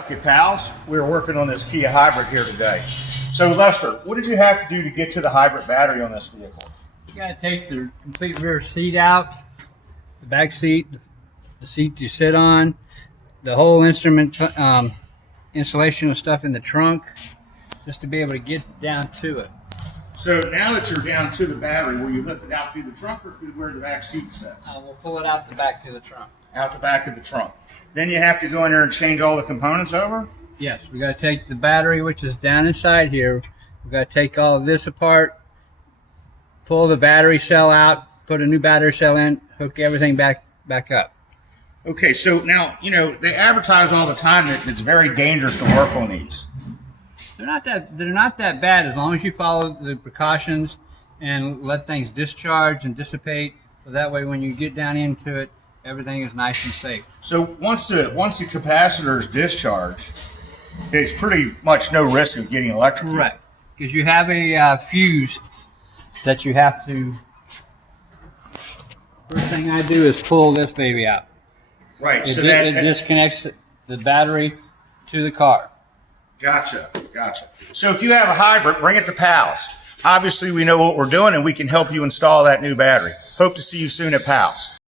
Okay, pals, we're working on this Kia Hybrid here today. So, Lester, what did you have to do to get to the hybrid battery on this vehicle? You gotta take the complete rear seat out, the back seat, the seat you sit on, the whole instrument installation of stuff in the trunk, just to be able to get down to it. So now that you're down to the battery, will you lift it out through the trunk or through where the back seat sits? We'll pull it out the back of the trunk. Out the back of the trunk. Then you have to go in there and change all the components over? Yes, we gotta take the battery, which is down inside here. We gotta take all of this apart, pull the battery cell out, put a new battery cell in, hook everything back up. Okay, so now, they advertise all the time that it's very dangerous to work on these. They're not that bad as long as you follow the precautions and let things discharge and dissipate. So that way, when you get down into it, everything is nice and safe. So once the capacitor is discharged, there's pretty much no risk of getting electrocuted. Correct, because you have a fuse that you have to. First thing I do is pull this baby out. Right. It disconnects the battery to the car. Gotcha. So if you have a hybrid, bring it to Pals. Obviously, we know what we're doing, and we can help you install that new battery. Hope to see you soon at Pals.